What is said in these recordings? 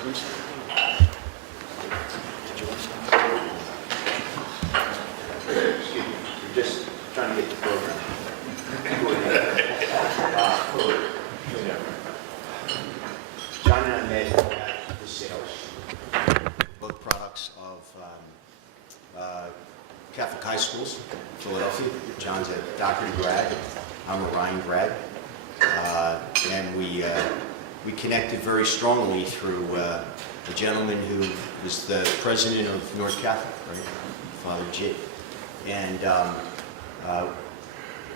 please. Excuse me, we're just trying to get the program. John and I met at the sales, both products of Catholic high schools, Philadelphia. John's a Doherty grad, I'm a Ryan grad, and we connected very strongly through a gentleman who was the president of North Catholic, right? Father G. And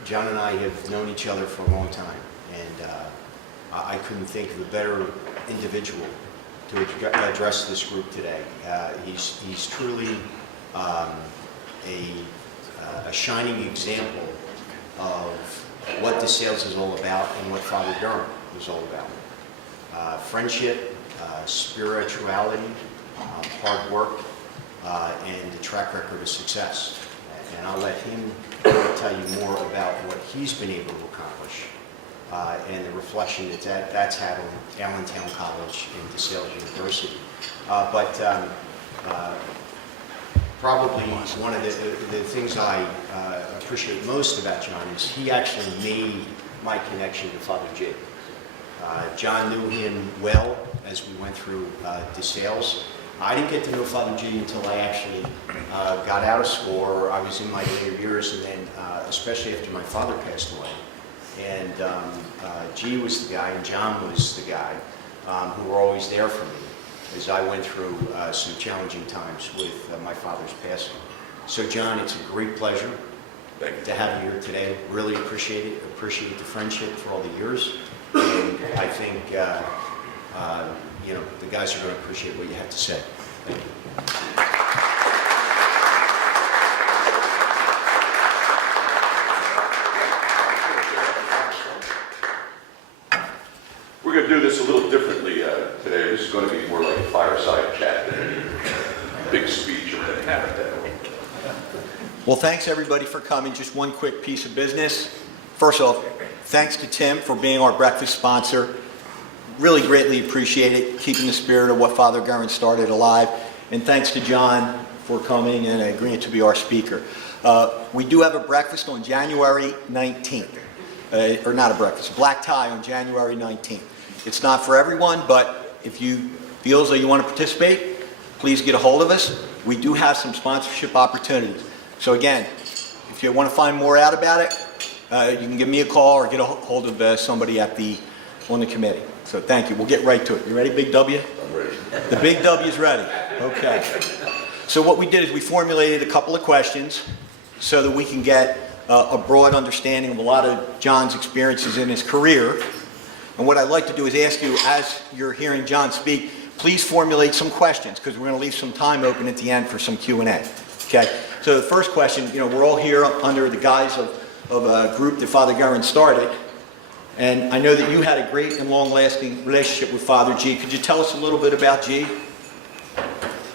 John and I have known each other for a long time, and I couldn't think of a better individual to address this group today. He's truly a shining example of what the sales is all about and what Father Durham is all about. Friendship, spirituality, hard work, and the track record of success. And I'll let him tell you more about what he's been able to accomplish and the reflection that that's had on Allentown College and DeSales University. Probably one of the things I appreciate most about John is he actually made my connection to Father J. John knew him well as we went through DeSales. I didn't get to know Father G until I actually got out of school, or I was in my later years, and then especially after my father passed away. And G was the guy, and John was the guy who were always there for me as I went through some challenging times with my father's passing. So John, it's a great pleasure to have you here today. Really appreciate it. Appreciate the friendship for all the years. And I think you know, the guys are going to appreciate what you have to say. Thank you. We're going to do this a little differently today. This is going to be more like a fireside chat than a big speech or anything like that. Well, thanks everybody for coming. Just one quick piece of business. First off, thanks to Tim for being our breakfast sponsor. Really greatly appreciate it, keeping the spirit of what Father Guerin started alive. And thanks to John for coming and agreeing to be our speaker. We do have a breakfast on January 19th. Or not a breakfast, a black tie on January 19th. It's not for everyone, but if you feel as though you want to participate, please get a hold of us. We do have some sponsorship opportunities. So again, if you want to find more out about it, you can give me a call or get a hold of somebody on the committee. So thank you. We'll get right to it. You ready, Big W? I'm ready. The Big W is ready. Okay. So what we did is we formulated a couple of questions so that we can get a broad understanding of a lot of John's experiences in his career. And what I'd like to do is ask you, as you're hearing John speak, please formulate some questions, because we're going to leave some time open at the end for some Q&A. Okay? So the first question, you know, we're all here under the guise of a group that Father Guerin started. And I know that you had a great and long-lasting relationship with Father G. Could you tell us a little bit about G?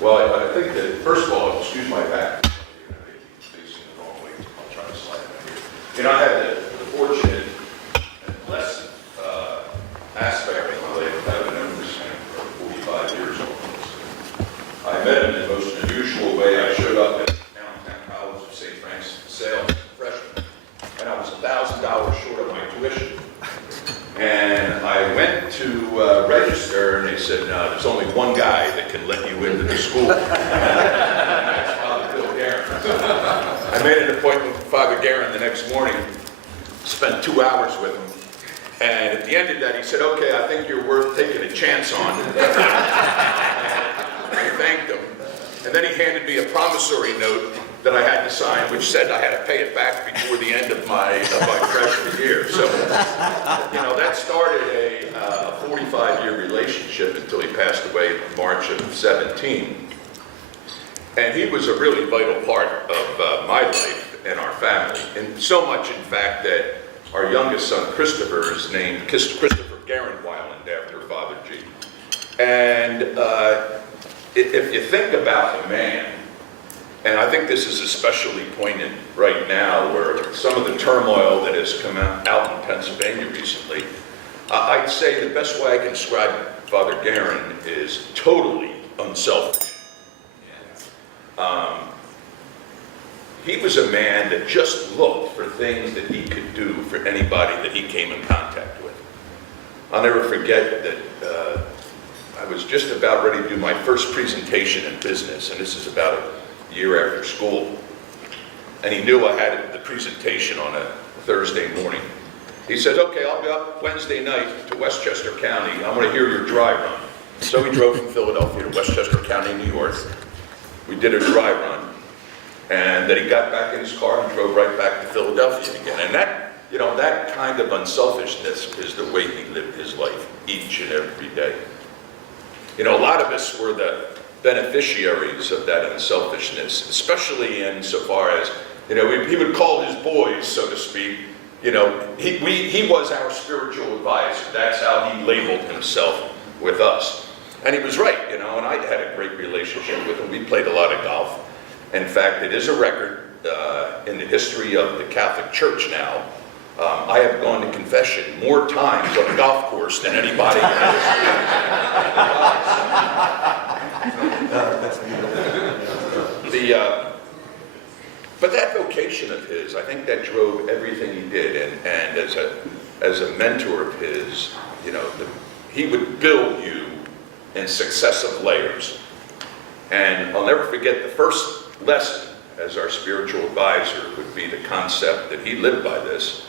Well, I think that, first of all, excuse my back. Facing the wrong way. I'll try to slide it here. You know, I had the fortunate and blessed aspect of my life of having known this man for 45 years almost. I met him in the most unusual way. I showed up at Allentown College of St. Francis de Sales as a freshman, and I was $1,000 short of my tuition. And I went to register, and they said, no, there's only one guy that can let you into the school. And that's Father Bill Guerin. I made an appointment with Father Guerin the next morning, spent 2 hours with him. And at the end of that, he said, okay, I think you're worth taking a chance on. I thanked him. And then he handed me a promissory note that I had to sign, which said I had to pay it back before the end of my freshman year. So, you know, that started a 45-year relationship until he passed away in March of 17. And he was a really vital part of my life and our family. And so much, in fact, that our youngest son, Christopher, is named Christopher Guerin Weiland after Father G. And if you think about the man, and I think this is especially poignant right now, where some of the turmoil that has come out in Pennsylvania recently, I'd say the best way I can describe Father Guerin is totally unselfish. He was a man that just looked for things that he could do for anybody that he came in contact with. I'll never forget that I was just about ready to do my first presentation in business, and this is about a year after school. And he knew I had the presentation on a Thursday morning. He said, okay, I'll be up Wednesday night to Westchester County. I'm going to hear your dry run. So we drove from Philadelphia to Westchester County, New York. We did a dry run. And then he got back in his car and drove right back to Philadelphia again. And that, that kind of unselfishness is the way he lived his life each and every day. A lot of us were the beneficiaries of that unselfishness, especially insofar as, he would call his boys, so to speak. He was our spiritual advisor. That's how he labeled himself with us. And he was right, and I had a great relationship with him. We played a lot of golf. In fact, it is a record in the history of the Catholic Church now. I have gone to confession more times on a golf course than anybody else. But that vocation of his, I think that drove everything he did. And as a mentor of his, he would build you in successive layers. And I'll never forget the first lesson as our spiritual advisor would be the concept that he lived by this.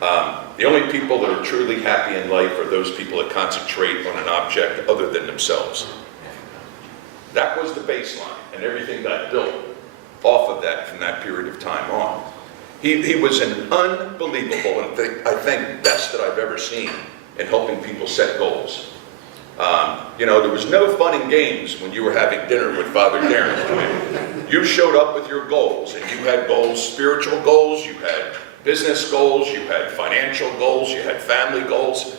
The only people that are truly happy in life are those people that concentrate on an object other than themselves. That was the baseline, and everything got built off of that from that period of time on. He was an unbelievable, and I think best that I've ever seen in helping people set goals. There was no fun and games when you were having dinner with Father Guerin. You showed up with your goals, and you had goals, spiritual goals, you had business goals, you had financial goals, you had family goals.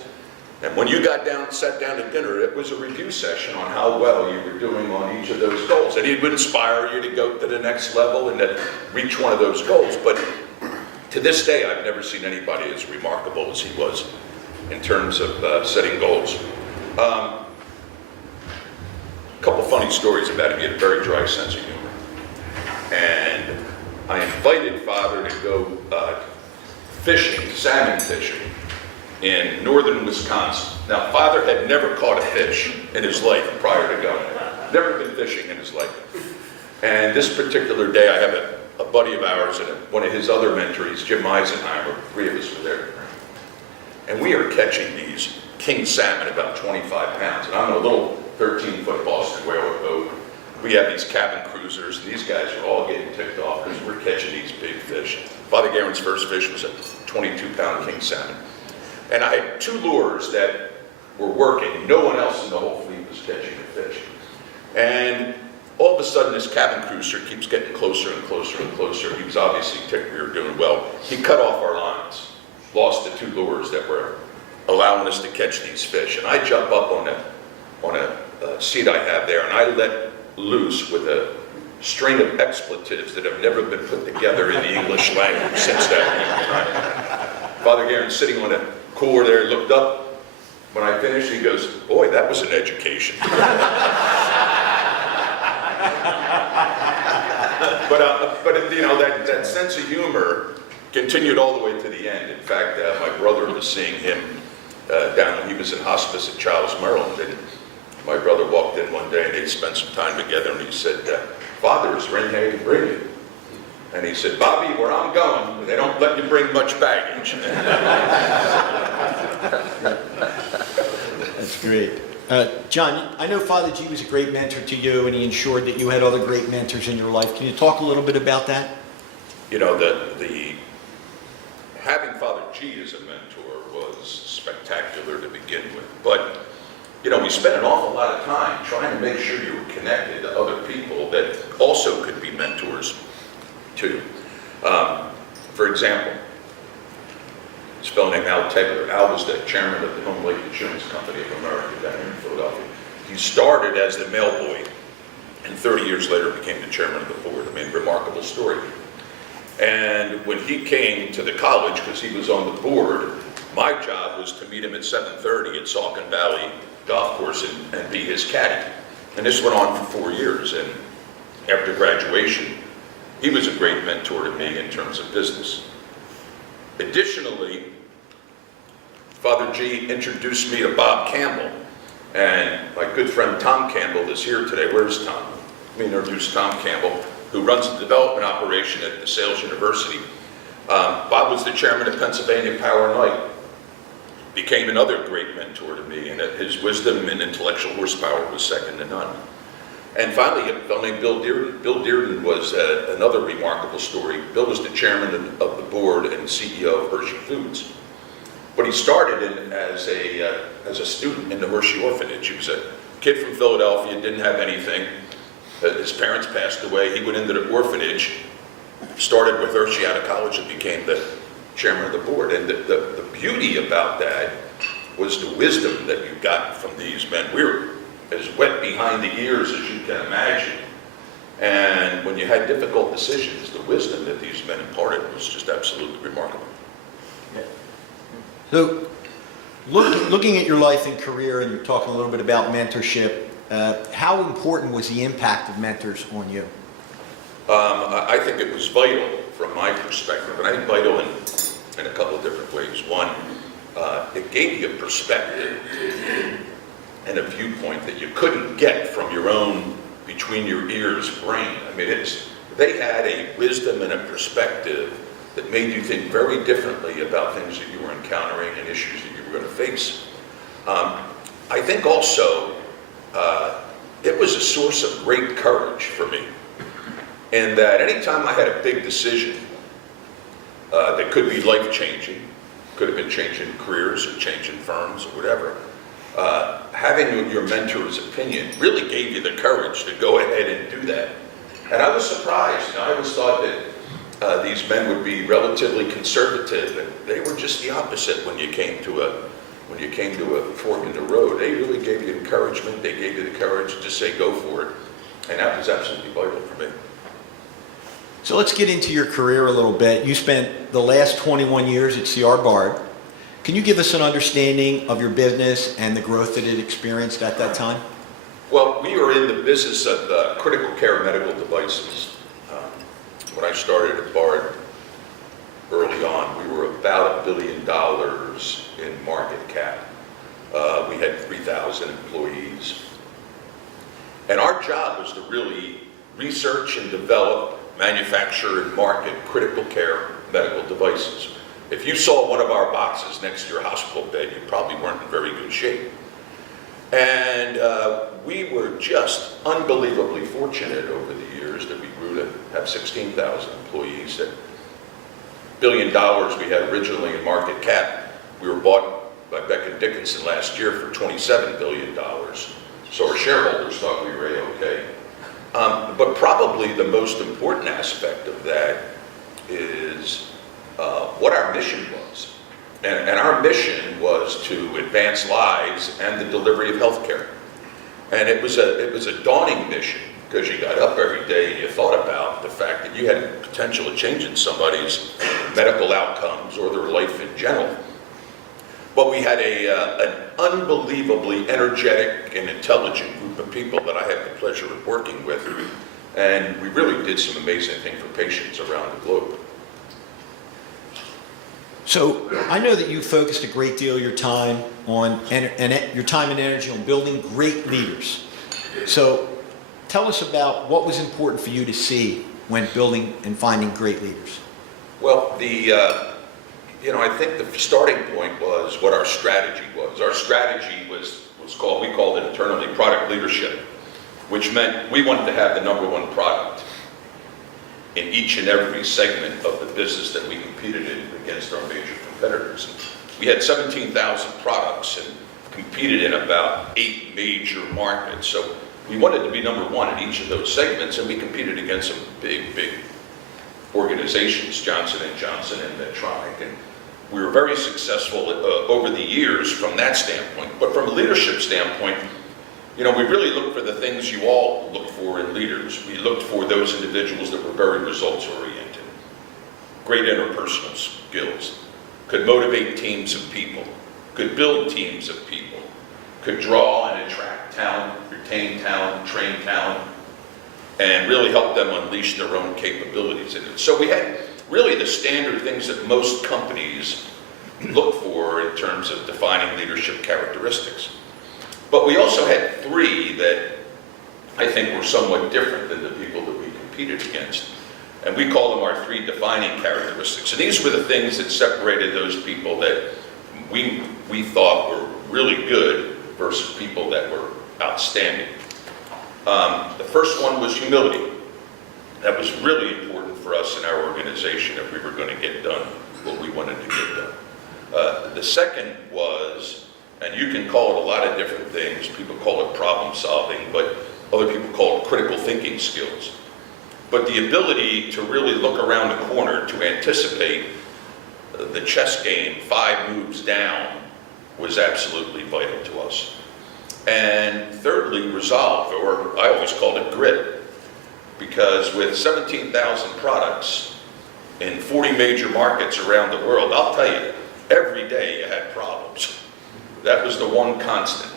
And when you sat down to dinner, it was a review session on how well you were doing on each of those goals. And he would inspire you to go to the next level and to reach one of those goals. But to this day, I've never seen anybody as remarkable as he was in terms of setting goals. A couple funny stories about him. He had a very dry sense of humor. And I invited Father to go fishing, salmon fishing, in northern Wisconsin. Now, Father had never caught a fish in his life prior to going. Never been fishing in his life. And this particular day, I have a buddy of ours and one of his other mentorees, Jim Eisenheimer, three of us were there. And we are catching these king salmon, about 25 pounds. And I'm in a little 13-foot Boston whaler boat. We have these cabin cruisers, and these guys are all getting ticked off because we're catching these big fish. Father Guerin's first fish was a 22-pound king salmon. And I had two lures that were working. No one else in the whole fleet was catching a fish. And all of a sudden, this cabin cruiser keeps getting closer and closer and closer. He was obviously ticked we were doing well. He cut off our lines, lost the two lures that were allowing us to catch these fish. And I jump up on a seat I have there, and I let loose with a string of expletives that have never been put together in the English language since that time. Father Guerin's sitting on a cooler there, looked up. When I finished, he goes, "Boy, that was an education." But that sense of humor continued all the way to the end. In fact, my brother was seeing him down when he was in hospice at Charles, Maryland, and my brother walked in one day and they'd spent some time together, and he said, "Father, is there anything I can bring you?" And he said, "Bobby, where I'm going, they don't let you bring much baggage." That's great. John, I know Father G was a great mentor to you, and he ensured that you had other great mentors in your life. Can you talk a little bit about that? Having Father G as a mentor was spectacular to begin with. But, we spent an awful lot of time trying to make sure you were connected to other people that also could be mentors too. For example, this fellow named Al Tegler. Al was the chairman of the Home Lake Insurance Company of America down here in Philadelphia. He started as the mail boy, and 30 years later became the chairman of the board. I mean, remarkable story. And when he came to the college, because he was on the board, My job was to meet him at 7:30 at Saucon Valley Golf Course and be his caddy. And this went on for 4 years. And after graduation, he was a great mentor to me in terms of business. Additionally, Father G introduced me to Bob Campbell. And my good friend Tom Campbell is here today. Where's Tom? Let me introduce Tom Campbell, who runs the development operation at the Sales University. Bob was the chairman of Pennsylvania Power and Light. Became another great mentor to me, and his wisdom and intellectual horsepower was second to none. And finally, a fellow named Bill Dearden. Bill Dearden was another remarkable story. Bill was the chairman of the board and CEO of Hershey Foods. But he started as a student in the Hershey Orphanage. He was a kid from Philadelphia, didn't have anything. His parents passed away. He went into the orphanage, started with Hershey out of college, and became the chairman of the board. And the beauty about that was the wisdom that you got from these men. We were as wet behind the ears as you can imagine. And when you had difficult decisions, the wisdom that these men imparted was just absolutely remarkable. So, looking at your life and career, and you're talking a little bit about mentorship, how important was the impact of mentors on you? I think it was vital from my perspective, and I think vital in a couple of different ways. One, it gave you a perspective and a viewpoint that you couldn't get from your own between your ears brain. I mean, they had a wisdom and a perspective that made you think very differently about things that you were encountering and issues that you were going to face. I think also it was a source of great courage for me, in that anytime I had a big decision that could be life-changing, could have been changing careers or changing firms or whatever, having your mentor's opinion really gave you the courage to go ahead and do that. And I was surprised. I always thought that these men would be relatively conservative, and they were just the opposite when you came to a fork in the road. They really gave you encouragement. They gave you the courage to just say, go for it. And that was absolutely vital for me. So let's get into your career a little bit. You spent the last 21 years at C.R. Bard. Can you give us an understanding of your business and the growth that it experienced at that time? Well, we are in the business of critical care medical devices. When I started at Bard early on, we were about $1 billion in market cap. We had 3,000 employees. And our job was to really research and develop, manufacture and market critical care medical devices. If you saw one of our boxes next to your hospital bed, you probably weren't in very good shape. And we were just unbelievably fortunate over the years that we grew to have 16,000 employees. That $1 billion we had originally in market cap, we were bought by Beck & Dickinson last year for $27 billion. So our shareholders thought we were A-okay. But probably the most important aspect of that is what our mission was. And our mission was to advance lives and the delivery of healthcare. And it was a daunting mission, because you got up every day and you thought about the fact that you had the potential of changing somebody's medical outcomes or their life in general. But we had an unbelievably energetic and intelligent group of people that I had the pleasure of working with. And we really did some amazing things for patients around the globe. So I know that you focused a great deal of your time on your time and energy on building great leaders. So tell us about what was important for you to see when building and finding great leaders. Well, I think the starting point was what our strategy was. Our strategy was we called it internally product leadership, which meant we wanted to have the #1 product in each and every segment of the business that we competed in against our major competitors. We had 17,000 products and competed in about 8 major markets. So we wanted to be #1 in each of those segments, and we competed against some big organizations, Johnson & Johnson and Medtronic. And we were very successful over the years from that standpoint. But from a leadership standpoint, we really looked for the things you all look for in leaders. We looked for those individuals that were very results-oriented, great interpersonal skills, could motivate teams of people, could build teams of people, could draw and attract talent, retain talent, train talent, and really help them unleash their own capabilities in it. So we had really the standard things that most companies look for in terms of defining leadership characteristics. But we also had three that I think were somewhat different than the people that we competed against. And we call them our three defining characteristics. And these were the things that separated those people that we thought were really good versus people that were outstanding. The first one was humility. That was really important for us in our organization if we were going to get done what we wanted to get done. The second was, and you can call it a lot of different things, people call it problem solving, but other people call it critical thinking skills. But the ability to really look around the corner to anticipate the chess game 5 moves down was absolutely vital to us. And thirdly, resolve, or I always called it grit, because with 17,000 products in 40 major markets around the world, I'll tell you, every day you had problems. That was the one constant.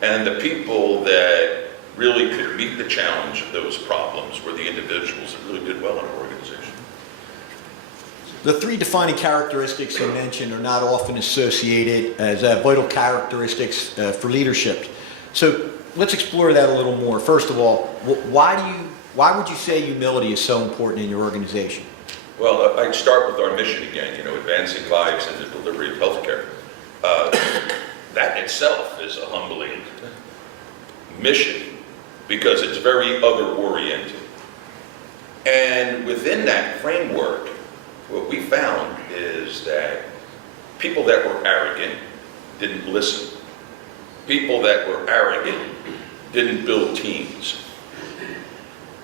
And the people that really could meet the challenge of those problems were the individuals that really did well in our organization. The three defining characteristics you mentioned are not often associated as vital characteristics for leadership. So let's explore that a little more. First of all, why would you say humility is so important in your organization? Well, I'd start with our mission again, advancing lives and the delivery of healthcare. That itself is a humbling mission because it's very other-oriented. And within that framework, what we found is that people that were arrogant didn't listen. People that were arrogant didn't build teams.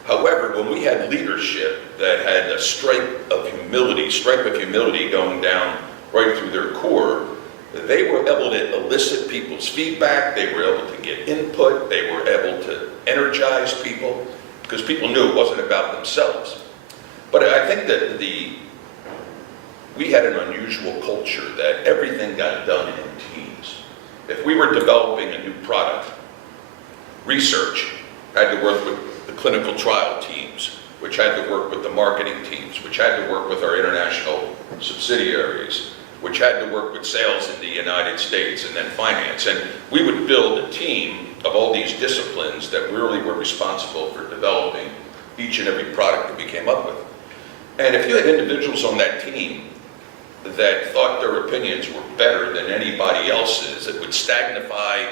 However, when we had leadership that had a stripe of humility going down right through their core, they were able to elicit people's feedback, they were able to get input, they were able to energize people, because people knew it wasn't about themselves. But I think that we had an unusual culture that everything got done in teams. If we were developing a new product, research had to work with the clinical trial teams, which had to work with the marketing teams, which had to work with our international subsidiaries, which had to work with sales in the United States, and then finance. And we would build a team of all these disciplines that really were responsible for developing each and every product that we came up with. And if you had individuals on that team that thought their opinions were better than anybody else's, it would stagnify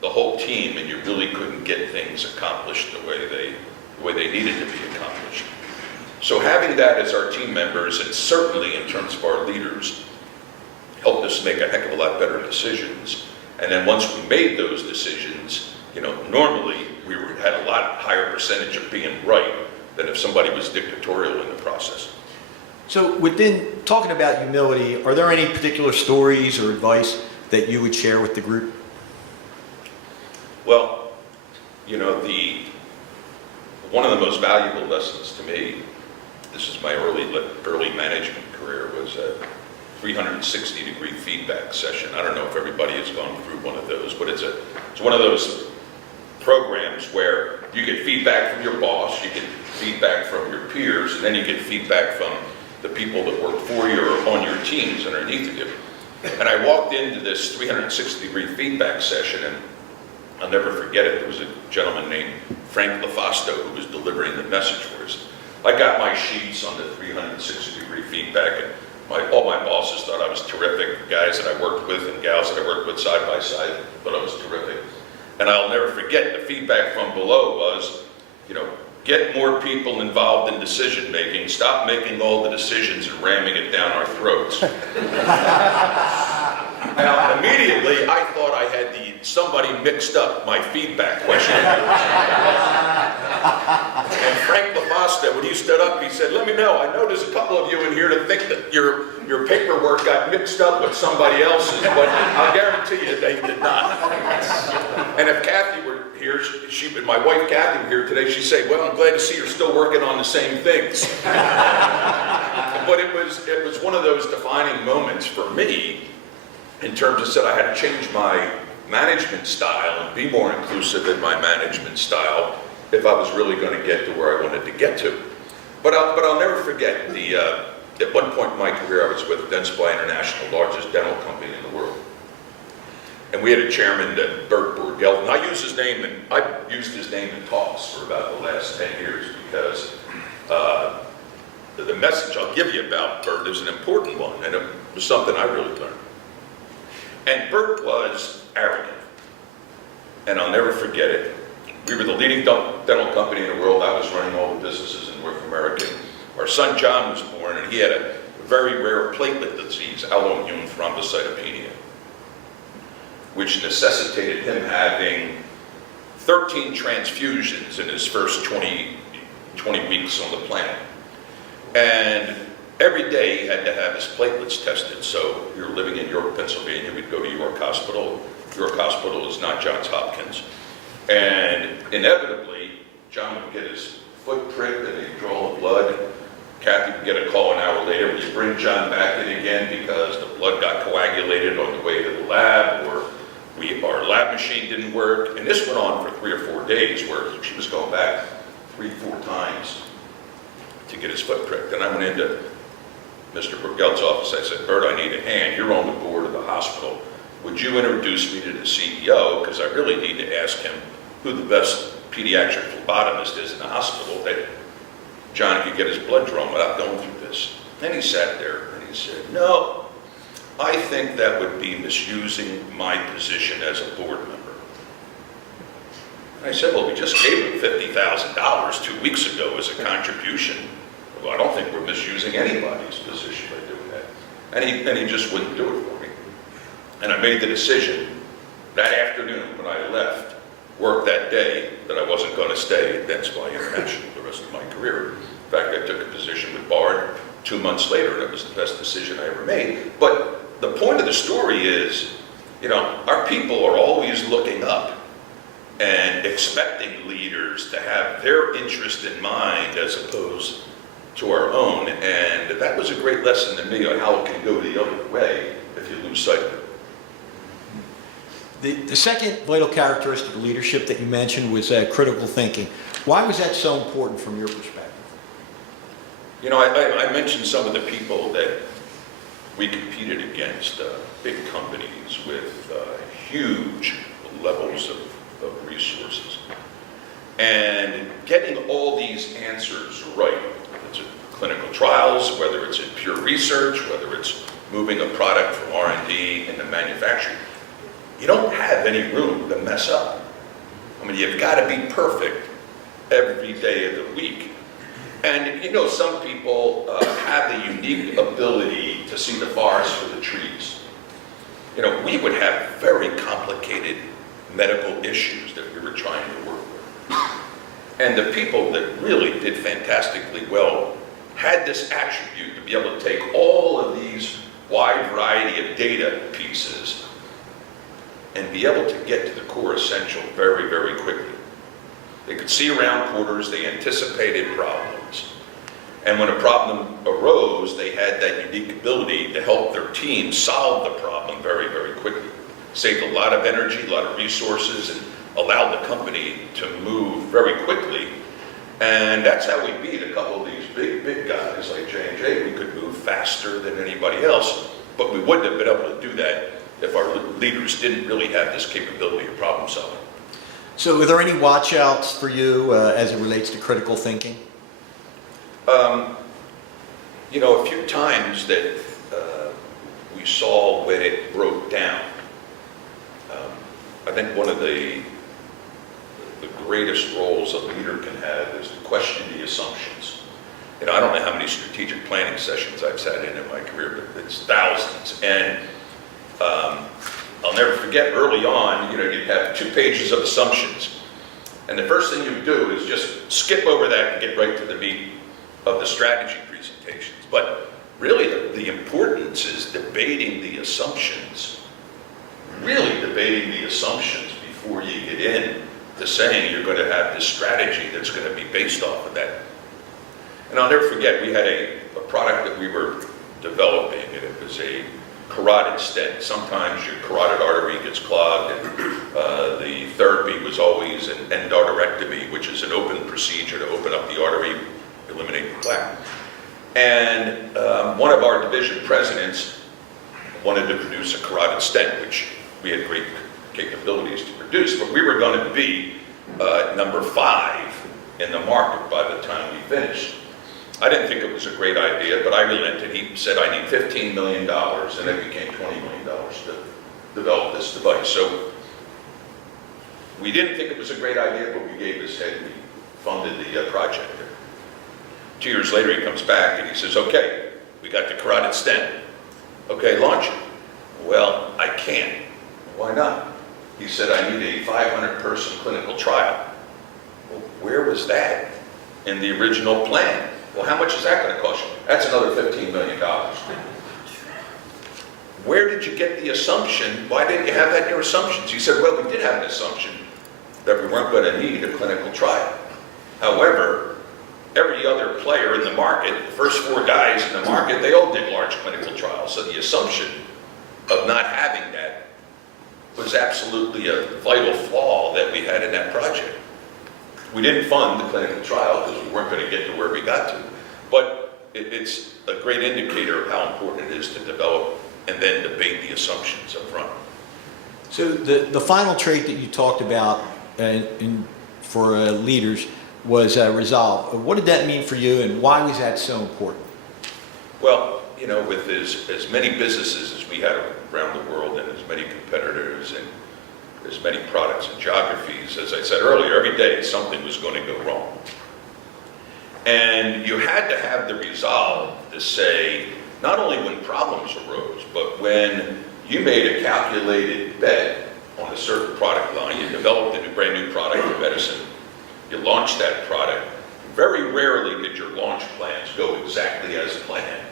the whole team, and you really couldn't get things accomplished the way they needed to be accomplished. So having that as our team members, and certainly in terms of our leaders, helped us make a heck of a lot better decisions. And then once we made those decisions, normally we had a lot higher percentage of being right than if somebody was dictatorial in the process. So within talking about humility, are there any particular stories or advice that you would share with the group? Well, one of the most valuable lessons to me, this is my early management career, was a 360-degree feedback session. I don't know if everybody has gone through one of those, but it's one of those programs where you get feedback from your boss, you get feedback from your peers, and then you get feedback from the people that work for you or on your teams underneath you. And I walked into this 360-degree feedback session, and I'll never forget it. There was a gentleman named Frank LaFasto who was delivering the message for us. I got my sheets on the 360-degree feedback, and all my bosses thought I was terrific. Guys that I worked with and gals that I worked with side by side thought I was terrific. And I'll never forget the feedback from below was, get more people involved in decision making. Stop making all the decisions and ramming it down our throats. Now, immediately, I thought I had somebody mixed up my feedback question. And Frank LaFasto, when he stood up, he said, "Let me know. I know there's a couple of you in here that think that your paperwork got mixed up with somebody else's, but I'll guarantee you they did not." And if Kathy were here, my wife Kathy were here today, she'd say, "Well, I'm glad to see you're still working on the same things." But it was one of those defining moments for me in terms of said I had to change my management style and be more inclusive in my management style if I was really going to get to where I wanted to get to. But I'll never forget at one point in my career I was with Dentsply International, largest dental company in the world. And we had a chairman, Bert Borgelt, and I used his name in talks for about the last 10 years because the message I'll give you about Bert is an important one, and it was something I really learned. And Bert was arrogant, and I'll never forget it. We were the leading dental company in the world. I was running all the businesses in North America. Our son John was born, and he had a very rare platelet disease, autoimmune thrombocytopenia, which necessitated him having 13 transfusions in his first 20 weeks on the planet. And every day he had to have his platelets tested. So if you're living in York, Pennsylvania, we'd go to York Hospital. York Hospital is not Johns Hopkins. And inevitably, John would get his foot pricked and they'd draw the blood. Kathy would get a call an hour later, would you bring John back in again because the blood got coagulated on the way to the lab, or our lab machine didn't work. And this went on for 3 or 4 days where she was going back 3, 4 times to get his foot pricked. And I went into Mr. Borgelt's office. I said, Bert, I need a hand. You're on the board of the hospital. Would you introduce me to the CEO? Because I really need to ask him who the best pediatric phlebotomist is in the hospital that John could get his blood drawn without going through this. And he sat there and he said, no, I think that would be misusing my position as a board member. And I said, well, we just gave him $50,000 2 weeks ago as a contribution. Well, I don't think we're misusing anybody's position by doing that. And he just wouldn't do it for me. And I made the decision that afternoon when I left work that day that I wasn't going to stay at Dentsply International the rest of my career. In fact, I took a position with Bard 2 months later, and it was the best decision I ever made. But the point of the story is, our people are always looking up and expecting leaders to have their interest in mind as opposed to our own. And that was a great lesson to me on how it can go the other way if you lose sight of it. The second vital characteristic of leadership that you mentioned was critical thinking. Why was that so important from your perspective? I mentioned some of the people that we competed against, big companies with huge levels of resources. And getting all these answers right, whether it's in clinical trials, whether it's in pure research, whether it's moving a product from R&D into manufacturing, you don't have any room to mess up. I mean, you've got to be perfect every day of the week. And some people have the unique ability to see the forest for the trees. We would have very complicated medical issues that we were trying to work with. And the people that really did fantastically well had this attribute to be able to take all of these wide variety of data pieces and be able to get to the core essential very, very quickly. They could see around corners, they anticipated problems. And when a problem arose, they had that unique ability to help their team solve the problem very, very quickly. Saved a lot of energy, a lot of resources, and allowed the company to move very quickly. And that's how we beat a couple of these big guys like J&J. We could move faster than anybody else, but we wouldn't have been able to do that if our leaders didn't really have this capability of problem solving. So are there any watch outs for you as it relates to critical thinking? A few times that we saw when it broke down. I think one of the greatest roles a leader can have is to question the assumptions. I don't know how many strategic planning sessions I've sat in my career, but it's thousands. And I'll never forget early on, you'd have 2 pages of assumptions. And the first thing you do is just skip over that and get right to the meat of the strategy presentations. But really the importance is debating the assumptions, really debating the assumptions before you get in to saying you're going to have this strategy that's going to be based off of that. And I'll never forget, we had a a product that we were developing, and it was a carotid stent. Sometimes your carotid artery gets clogged, and the therapy was always an endarterectomy, which is an open procedure to open up the artery, eliminate the plaque. And one of our division presidents wanted to produce a carotid stent, which we had great capabilities to produce, but we were going to be number 5 in the market by the time we finished. I didn't think it was a great idea, but I relented. He said, I need $15 million, and it became $20 million to develop this device. So we didn't think it was a great idea, but we gave his head, we funded the project. 2 years later, he comes back and he says, okay, we got the carotid stent. Okay, launch it. Well, I can't. Why not? He said, I need a 500-person clinical trial. Well, where was that in the original plan? Well, how much is that going to cost you? That's another $15 million. Where did you get the assumption? Why didn't you have that in your assumptions? He said, well, we did have an assumption that we weren't going to need a clinical trial. However, every other player in the market, the first 4 guys in the market, they all did large clinical trials. So the assumption of not having that was absolutely a vital flaw that we had in that project. We didn't fund the clinical trial because we weren't going to get to where we got to. But it's a great indicator of how important it is to develop and then debate the assumptions up front. So the final trait that you talked about for leaders was resolve. What did that mean for you, and why was that so important? Well, you know, with as many businesses as we had around the world and as many competitors and as many products and geographies, as I said earlier, every day something was going to go wrong. And you had to have the resolve to say, not only when problems arose, but when you made a calculated bet on a certain product line, you developed a brand new product in medicine, you launched that product, very rarely did your launch plans go exactly as planned.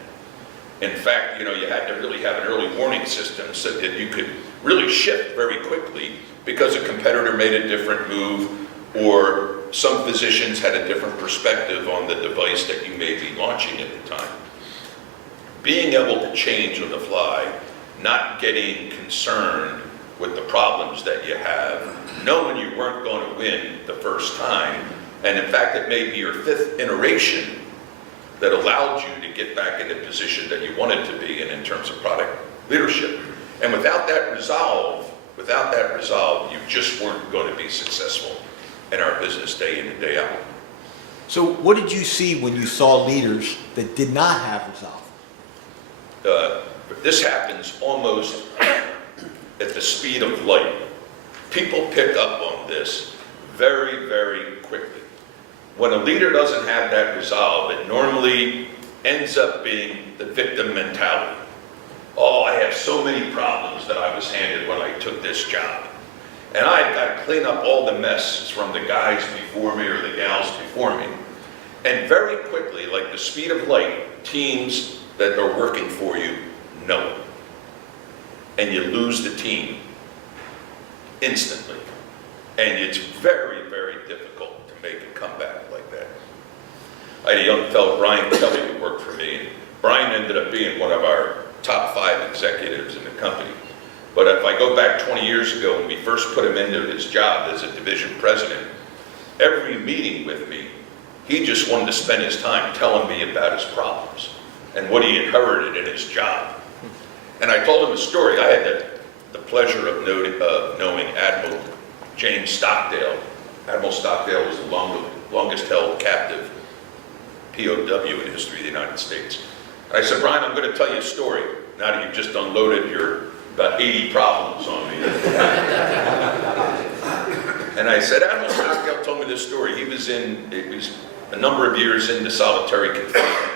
In fact, you know, you had to really have an early warning system so that you could really shift very quickly because a competitor made a different move or some physicians had a different perspective on the device that you may be launching at the time. Being able to change on the fly, not getting concerned with the problems that you have, knowing you weren't going to win the first time, and in fact it may be your 5th iteration that allowed you to get back in the position that you wanted to be in terms of product leadership. And without that resolve, you just weren't going to be successful in our business day in and day out. So what did you see when you saw leaders that did not have resolve? This happens almost at the speed of light. People pick up on this very, very quickly. When a leader doesn't have that resolve, it normally ends up being the victim mentality. Oh, I have so many problems that I was handed when I took this job. And I've got to clean up all the messes from the guys before me or the gals before me. And very quickly, like the speed of light, teams that are working for you know it. And you lose the team instantly. And it's very, very difficult to make a comeback like that. I had a young fellow, Brian Kelly, who worked for me. And Brian ended up being one of our top 5 executives in the company. But if I go back 20 years ago, when we first put him into his job as a division president, every meeting with me, he just wanted to spend his time telling me about his problems and what he inherited in his job. And I told him a story. I had the pleasure of knowing Admiral James Stockdale. Admiral Stockdale was the longest held captive POW in the history of the United States. And I said, Brian, I'm going to tell you a story now that you've just unloaded your about 80 problems on me. And I said, Admiral Stockdale told me this story. He was a number of years into solitary confinement,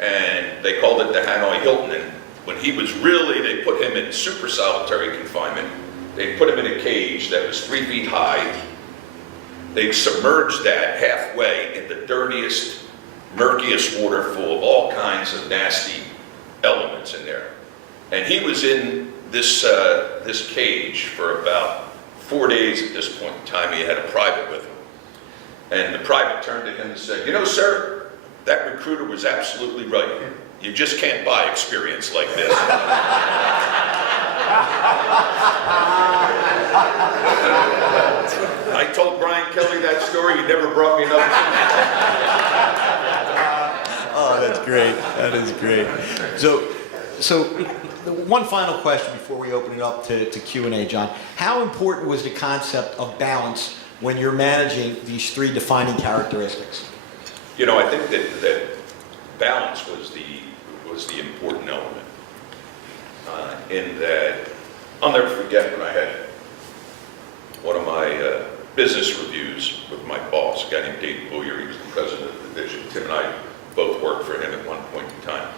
and they called it the Hanoi Hilton. And when he was they put him in super solitary confinement. They put him in a cage that was 3 feet high. They submerged that halfway in the dirtiest, murkiest water full of all kinds of nasty elements in there. And he was in this cage for about 4 days at this point in time. He had a private with him. And the private turned to him and said, you know, sir, that recruiter was absolutely right. You just can't buy experience like this. I told Brian Kelly that story, he never brought me another. Oh, that's great. That is great. So one final question before we open it up to Q&A, John. How important was the concept of balance when you're managing these three defining characteristics? You know, I think that balance was the important element. In that, I'll never forget when I had one of my business reviews with my boss, a guy named Dave Booyer. He was the president of the division. Tim and I both worked for him at one point in time.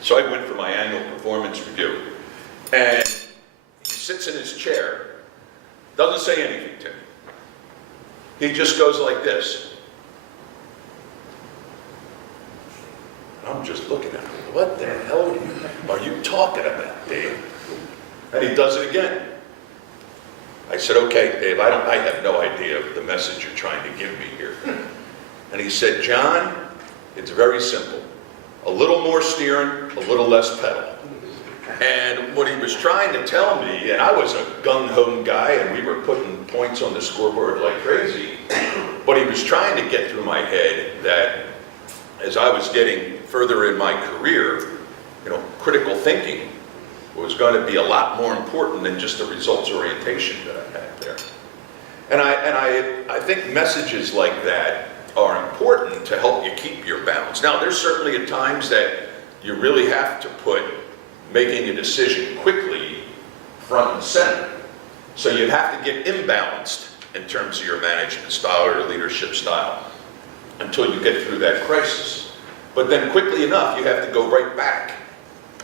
So I went for my annual performance review, and he sits in his chair, doesn't say anything to me. He just goes like this. I'm just looking at him. What the hell are you talking about, Dave? And he does it again. I said, okay, Dave, I have no idea of the message you're trying to give me here. And he said, John, it's very simple. A little more steering, a little less pedal. And what he was trying to tell me, and I was a gung-ho guy, and we were putting points on the scoreboard like crazy, but he was trying to get through my head that as I was getting further in my career, you know, critical thinking was going to be a lot more important than just the results orientation that I had there. And I think messages like that are important to help you keep your balance. Now, there's certainly at times that you really have to put making a decision quickly front and center. So you'd have to get imbalanced in terms of your management style or leadership style until you get through that crisis. But then quickly enough, you have to go right back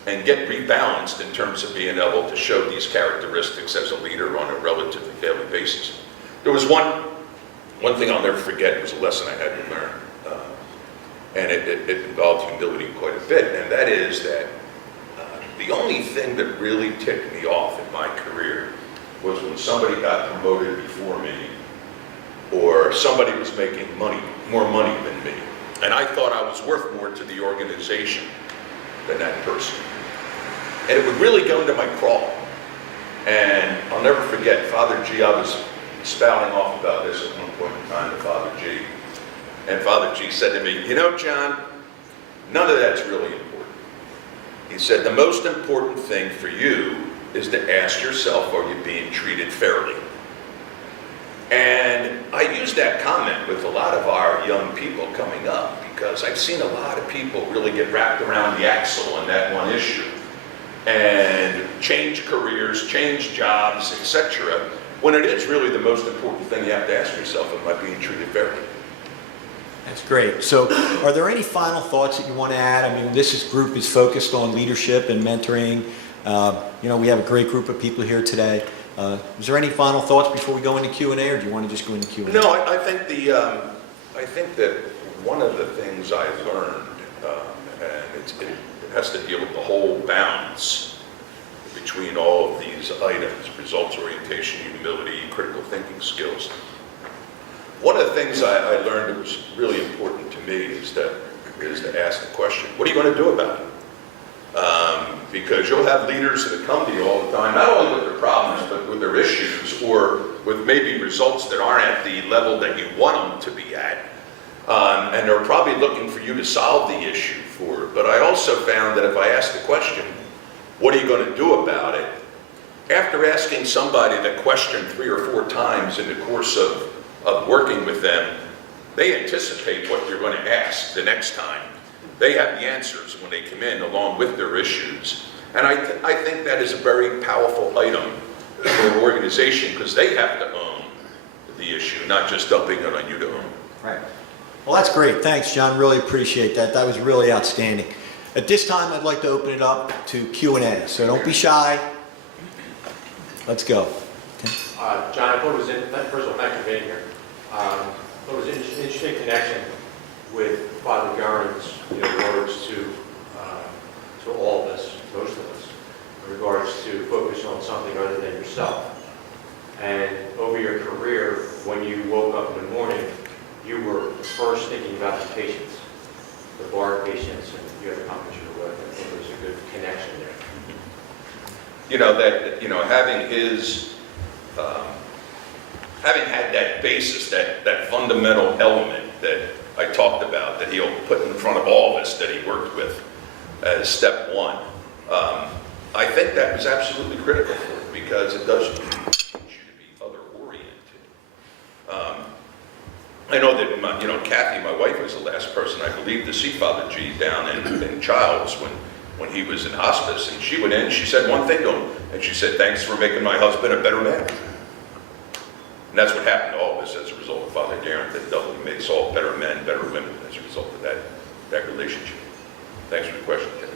and get rebalanced in terms of being able to show these characteristics as a leader on a relatively daily basis. There was one thing I'll never forget. It was a lesson I had to learn, and it involved humility quite a bit, and that is that the only thing that really ticked me off in my career was when somebody got promoted before me, or somebody was making more money than me, and I thought I was worth more to the organization than that person. And it would really go into my crawl. And I'll never forget, Father G, I was spouting off about this at one point in time to Father G. And Father G said to me, you know, John, none of that's really important. He said, the most important thing for you is to ask yourself, are you being treated fairly? And I use that comment with a lot of our young people coming up, because I've seen a lot of people really get wrapped around the axle on that one issue and change careers, change jobs, etc., when it is really the most important thing you have to ask yourself, am I being treated fairly? That's great. So are there any final thoughts that you want to add? I mean, group is focused on leadership and mentoring. You know, we have a great group of people here today. Is there any final thoughts before we go into Q&A, or do you want to just go into Q&A? No, I think that one of the things I've learned, and it has to deal with the whole balance between all of these items, results orientation, humility, critical thinking skills. One of the things I learned that was really important to me is to ask the question, what are you going to do about it? Because you'll have leaders that come to you all the time, not only with their problems, but with their issues, or with maybe results that aren't at the level that you want them to be at. And they're probably looking for you to solve the issue for it. But I also found that if I ask the question, what are you going to do about it? After asking somebody that question 3 or 4 times in the course of working with them, they anticipate what you're going to ask the next time. They have the answers when they come in along with their issues. And I think that is a very powerful item for an organization, because they have to own the issue, not just dumping it on you to own. Right. Well, that's great. Thanks, John. Really appreciate that. That was really outstanding. At this time, I'd like to open it up to Q&A. So don't be shy. Let's go. Okay. John, I thought it was, first of all, thanks for being here. I thought it was an interesting connection with Father Garen's words to all of us, most of us, in regards to focus on something other than yourself. And over your career, when you woke up in the morning, you were first thinking about the patients. bar patients and the other companies you were with. I think there's a good connection there. Having had that basis, that fundamental element that I talked about, that he'll put in front of all of us that he worked with as step one, I think that was absolutely critical for it, because it does teach you to be other-oriented. I know that, Kathy, my wife, was the last person, I believe, to see Father G down in Childs when he was in hospice. And she went in, she said one thing to him, and she said, "Thanks for making my husband a better man." And that's what happened to all of us as a result of Father Garrett, that definitely made us all better men, better women as a result of that relationship. Thanks for the question, Tim.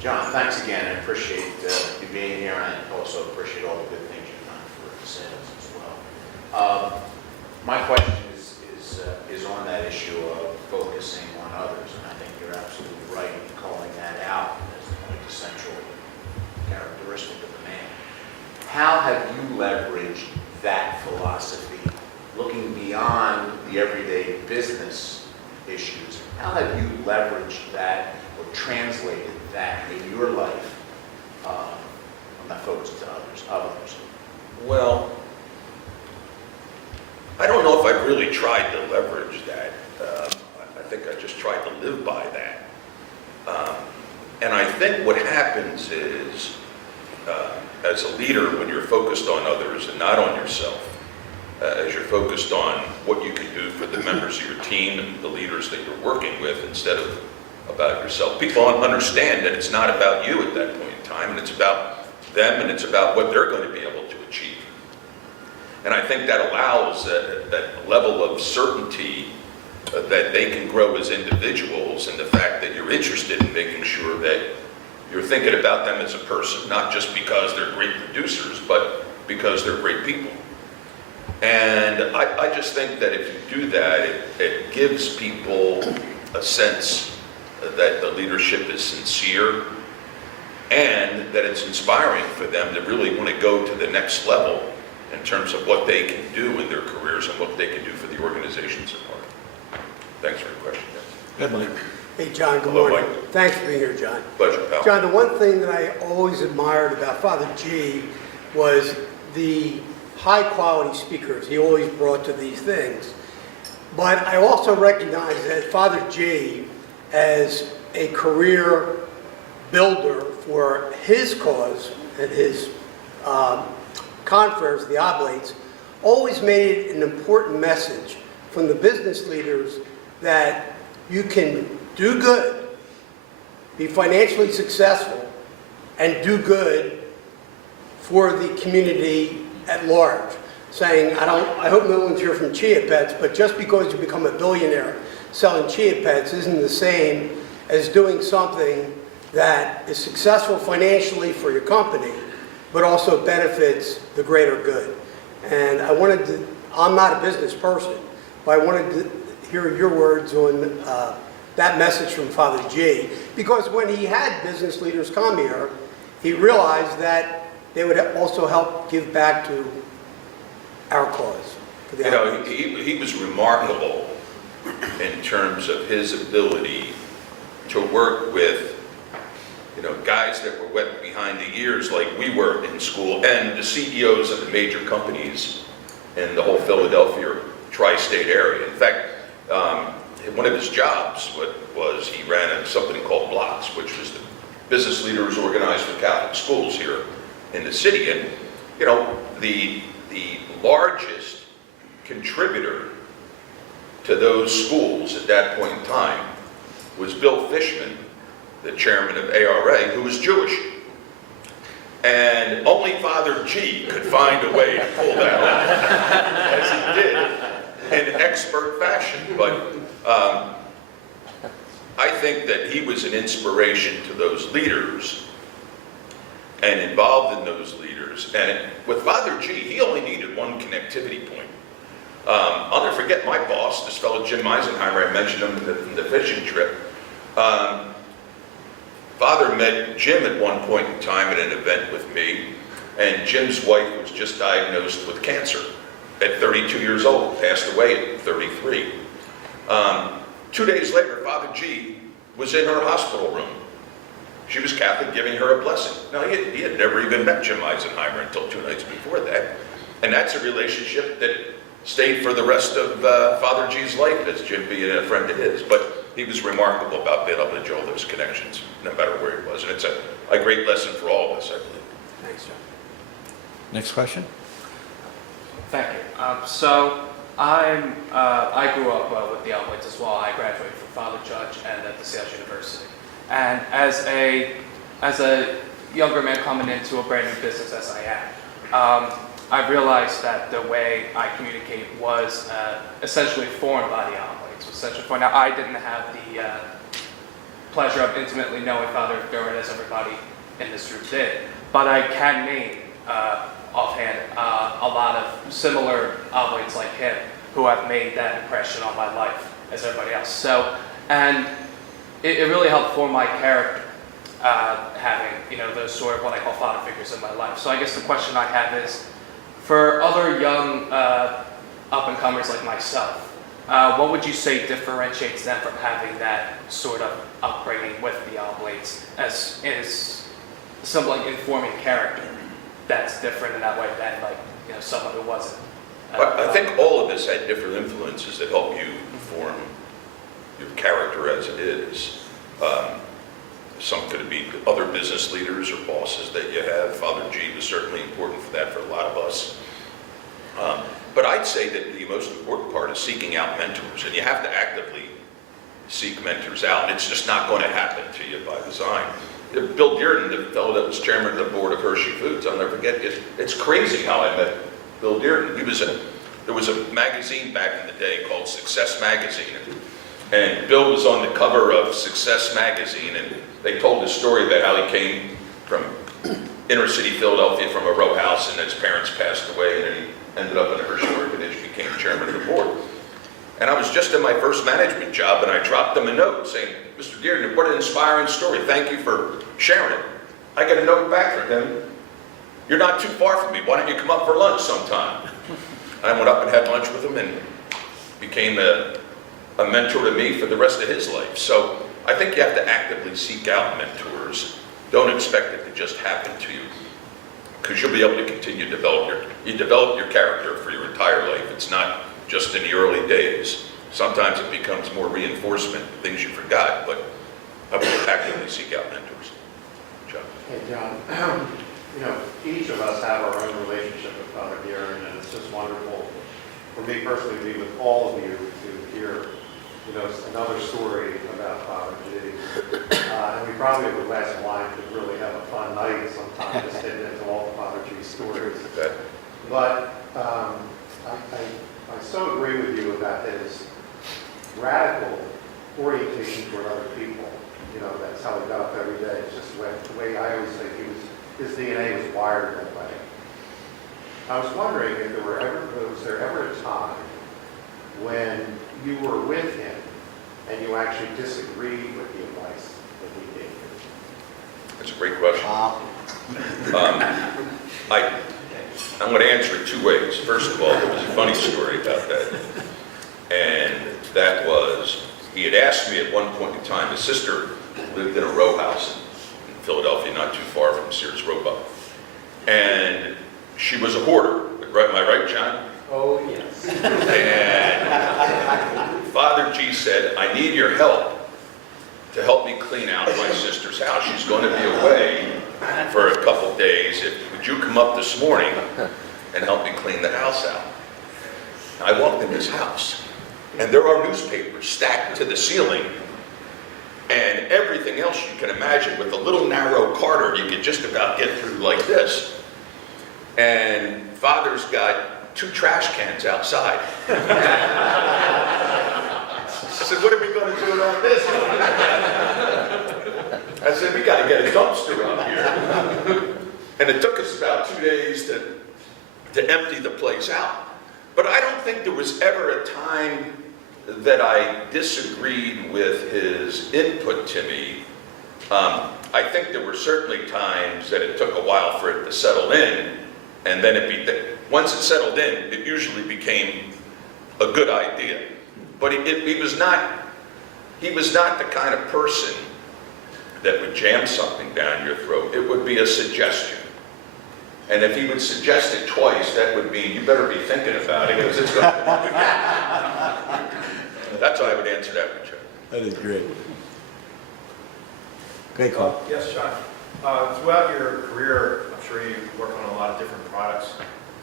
John, thanks again. I appreciate you being here, and I also appreciate all the good things you've done for sales as well. My question is on that issue of focusing on others, and I think you're absolutely right in calling that out as the quintessential characteristic of the man. How have you leveraged that philosophy, looking beyond the everyday business issues? How have you leveraged that or translated that in your life? I'm not focused on others. Well, I don't know if I've really tried to leverage that. I think I just tried to live by that. And I think what happens is, as a leader, when you're focused on others and not on yourself, as you're focused on what you can do for the members of your team and the leaders that you're working with instead of about yourself, people understand that it's not about you at that point in time, and it's about them, and it's about what they're going to be able to achieve. And I think that allows that level of certainty that they can grow as individuals, and the fact that you're interested in making sure that you're thinking about them as a person, not just because they're great producers, but because they're great people. And I just think that if you do that, it gives people a sense that the leadership is sincere, and that it's inspiring for them to really want to go to the next level in terms of what they can do in their careers and what they can do for the organizations they're part of. Thanks for the question. Good, Mike. Hey, John, good Hello, morning. Mike. Thanks for being here, John. Pleasure, pal. John, the one thing that I always admired about Father G was the high-quality speakers he always brought to these things. But I also recognize that Father G, as a career builder for his cause and his conference, the Oblates, always made it an important message from the business leaders that you can do good, be financially successful, and do good for the community at large. Saying, I hope no one's here from Chia Pets, but just because you become a billionaire selling Chia Pets isn't the same as doing something that is successful financially for your company, but also benefits the greater good. And I'm not a business person, but I wanted to hear your words on that message from Father G, because when he had business leaders come here, he realized that they would also help give back to our cause. For the he was remarkable in terms of his ability to work with, guys that were wet behind the ears like we were in school, and the CEOs of the major companies in the whole Philadelphia tri-state area. In fact, one of his jobs was he ran something called Blocks, which was the business leaders organized for Catholic schools here in the city. And, the largest contributor to those schools at that point in time was Bill Fishman, the chairman of ARA, who was Jewish. And only Father G could find a way to pull that off, as he did, in expert fashion. But I think that he was an inspiration to those leaders and involved in those leaders. And with Father G, he only needed one connectivity point. I'll never forget my boss, this fellow Jim Eisenheimer, I mentioned him in the fishing trip. Father met Jim at one point in time at an event with me, and Jim's wife was just diagnosed with cancer at 32 years old, passed away at 33. 2 days later, Father G was in her hospital room. She was Catholic, giving her a blessing. Now, he had never even met Jim Eisenheimer until 2 nights before that. And that's a relationship that stayed for the rest of Father G's life, as Jim being a friend of his. But he was remarkable about being able to draw those connections, no matter where he was. And it's a great lesson for all of us, I believe. Thanks, John. Next question? Thank you. I grew up with the Oblates as well. I graduated from Father Judge and at DeSales University. And as a younger man coming into a brand new business as I am, I realized that the way I communicate was essentially formed by the Oblates. Essentially formed. Now, I didn't have the pleasure of intimately knowing Father Gurren as everybody in this group did, but I can name offhand a lot of similar Oblates like him who have made that impression on my life as everybody else. So, and it really helped form my character, having, you know, those sort of what I call father figures in my life. So I guess the question I have is, for other young up-and-comers like myself, what would you say differentiates them from having that sort of upbringing with the Oblates as some like informing character that's different in that way than, like, you know, someone who wasn't? But I think all of us had different influences that help you form your character as it is. Some could be other business leaders or bosses that you have. Father G was certainly important for that for a lot of us. But I'd say that the most important part is seeking out mentors, and you have to actively seek mentors out. And it's just not going to happen to you by design. Bill Dearden, the fellow that was chairman of the board of Hershey Foods, I'll never forget it. It's crazy how I met Bill Dearden. There was a magazine back in the day called Success Magazine, and Bill was on the cover of Success Magazine, and they told his story about how he came from inner city Philadelphia from a row house, and his parents passed away, and then he ended up in a Hershey Orphanage, became chairman of the board. And I was just in my first management job, and I dropped him a note saying, "Mr. Dearden, what an inspiring story. Thank you for sharing it." I got a note back from him. "You're not too far from me. Why don't you come up for lunch sometime?" I went up and had lunch with him and became a mentor to me for the rest of his life. So I think you have to actively seek out mentors. Don't expect it to just happen to you, because you'll be able to continue to develop your character for your entire life. It's not just in the early days. Sometimes it becomes more reinforcement of things you forgot, but I would actively seek out mentors. John. Hey, John, you know, each of us have our own relationship with Father Gurren, and it's just wonderful for me personally to be with all of you to hear, you know, another story about Father G. And we probably over the last line could really have a fun night sometime just getting into all the Father G stories. Okay. But I so agree with you about his radical orientation toward other people. You know, that's how he got up every day. It's just the way I always think his DNA was wired that way. I was wondering if was there ever a time when you were with him and you actually disagreed with the advice that he gave you? That's a great question. I'm going to answer it two ways. First of all, there was a funny story about that. And that was, he had asked me at one point in time, his sister lived in a row house in Philadelphia, not too far from Sears Roebuck. And she was a hoarder. Right, am I right, John? Oh, yes. And Father G said, "I need your help to help me clean out my sister's house. She's going to be away for a couple days. Would you come up this morning and help me clean the house out?" I walked in his house, and there are newspapers stacked to the ceiling, and everything else you can imagine. With a little narrow corridor, you could just about get through like this. And Father's got 2 trash cans outside. I said, "What are we going to do about this?" I said, "We got to get a dumpster up here." And it took us about 2 days to empty the place out. But I don't think there was ever a time that I disagreed with his input to me. I think there were certainly times that it took a while for it to settle in, and then once it settled in, it usually became a good idea. But he was not he was not the kind of person that would jam something down your throat. It would be a suggestion. And if he would suggest it twice, that would mean you better be thinking about it, because it's going to come up again. That's how I would answer that one, Joe. That is great. Great call. Yes, John. Throughout your career, I'm sure you worked on a lot of different products.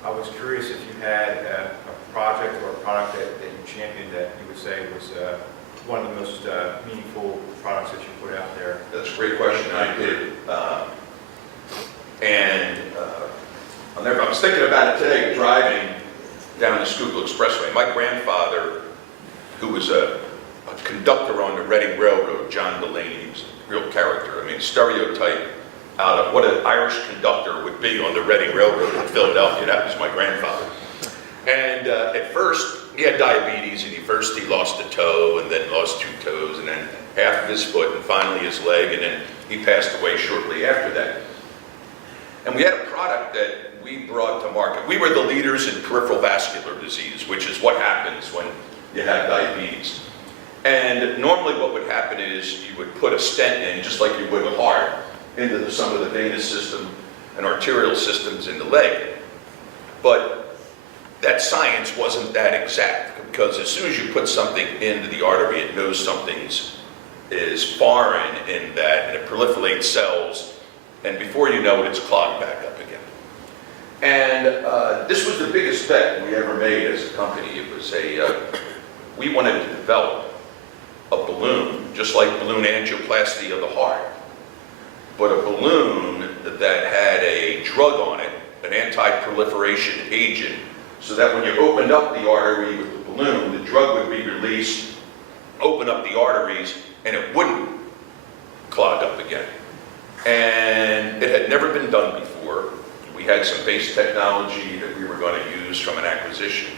I was curious if you had a project or a product that you championed that you would say was one of the most meaningful products that you put out there. That's a great question. I did. I was thinking about it today, driving down the Schuylkill Expressway. My grandfather, who was a conductor on the Reading Railroad, John Delaney, he was a real character. I mean, stereotype out of what an Irish conductor would be on the Reading Railroad in Philadelphia. That was my grandfather. And at first, he had diabetes, and he lost a toe, and then lost 2 toes, and then half of his foot, and finally his leg, and then he passed away shortly after that. And we had a product that we brought to market. We were the leaders in peripheral vascular disease, which is what happens when you have diabetes. And normally what would happen is you would put a stent in, just like you would a heart, into some of the venous system and arterial systems in the leg. But that science wasn't that exact, because as soon as you put something into the artery, it knows something's is foreign in that, and it proliferates cells, and before you know it, it's clogged back up again. And this was the biggest bet we ever made as a company. It was we wanted to develop a balloon, just like balloon angioplasty of the heart, but a balloon that had a drug on it, an anti-proliferation agent, so that when you opened up the artery with the balloon, the drug would be released, open up the arteries, and it wouldn't clog up again. And it had never been done before. We had some base technology that we were going to use from an acquisition.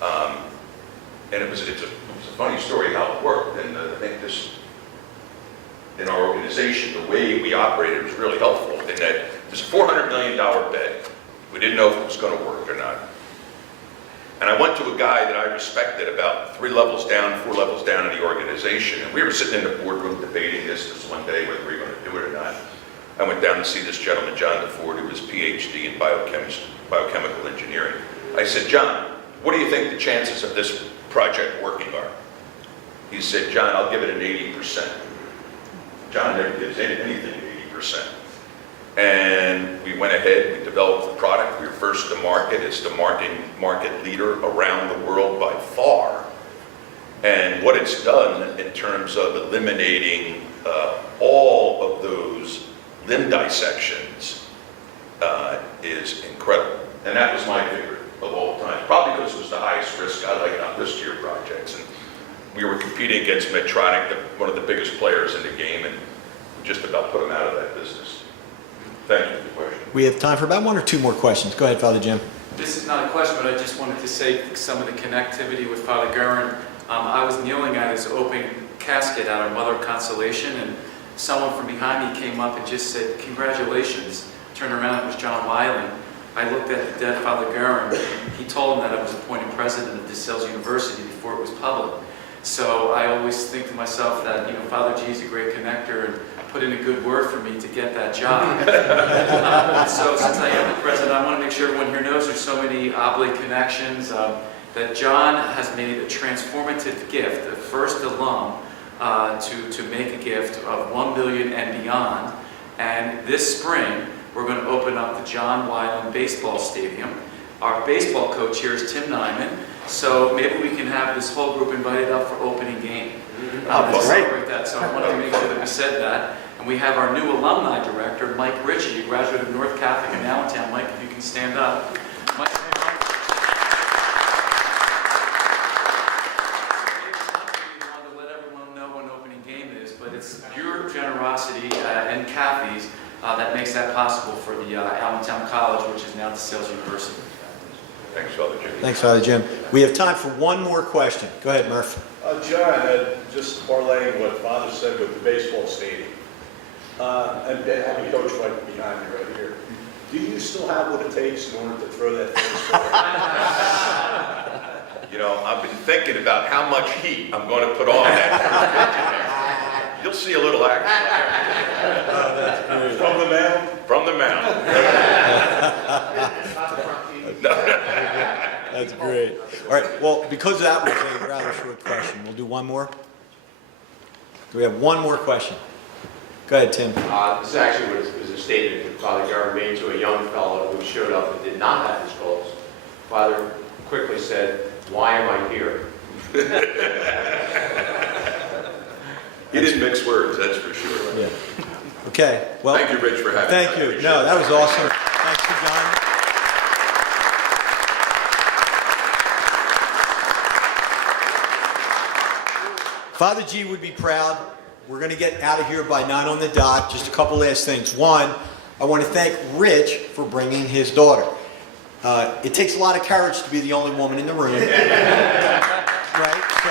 And it's a funny story how it worked. And I think this, in our organization, the way we operated was really helpful in that there's a $400 million bet. We didn't know if it was going to work or not. And I went to a guy that I respected about 3 levels down, 4 levels down in the organization. And we were sitting in the boardroom debating this one day, whether we were going to do it or not. I went down to see this gentleman, John DeFord, who was PhD in biochemical engineering. I said, John, what do you think the chances of this project working are? He said, John, I'll give it an 80%. John never gives anything 80%. And we went ahead, we developed the product, we were first to market. It's the market leader around the world by far. And what it's done in terms of eliminating all of those limb dissections is incredible. And that was my favorite of all time, probably because it was the highest risk I like on this year projects. And we were competing against Medtronic, one of the biggest players in the game, and we just about put them out of that business. Thank you for the question. We have time for about 1 or 2 more questions. Go ahead, Father Jim. This is not a question, but I just wanted to say some of the connectivity with Father Guerin. I was kneeling at his open casket at our Mother of Consolation, and someone from behind me came up and just said, congratulations. Turned around, it was John Weiland. I looked at the dead Father Guerin. He told him that I was appointed president of DeSales University before it was public. So I always think to myself that, Father G is a great connector and put in a good word for me to get that job. So since I am the president, I want to make sure everyone here knows there's so many Oblate connections, that John has made a transformative gift, the first alum to make a gift of $1 billion and beyond. And this spring, we're going to open up the John Weiland Baseball Stadium. Our baseball coach here is Tim Nyman, so maybe we can have this whole group invited up for opening game. To celebrate that, so I wanted to make sure that we said that. And we have our new alumni director, Mike Ritchie, a graduate of North Catholic in Allentown. Mike, if you can stand up. Mike, to let everyone know when opening game is, but it's your generosity and Kathy's that makes that possible for the Allentown College, which is now DeSales University. Thanks, Father Jim. Thanks, Father Jim. We have time for 1 more question. Go ahead, Murph. John, just parlaying what Father said with the baseball stadium, and having Coach right behind me right here, do you still have what it takes in order to throw that baseball? You know, I've been thinking about how much heat I'm going to put on that first pitch. You'll see a little action From the mound? from the mound. That's great. All right, well, because that was a rather short question, we'll do one more. Do we have one more question? Go ahead, Tim. This actually was a statement that Father Garrett made to a young fellow who showed up and did not have his goals. Father quickly said, "Why am I here?" He didn't mix words, that's for sure. Yeah. Okay, well. Thank you, Rich, for having me. Thank I you. appreciate No, it. that was awesome. Thanks to John. Father G would be proud. We're going to get out of here by 9 on the dot. Just a couple last things. One, I want to thank Rich for bringing his daughter. It takes a lot of courage to be the only woman in the room. Right? So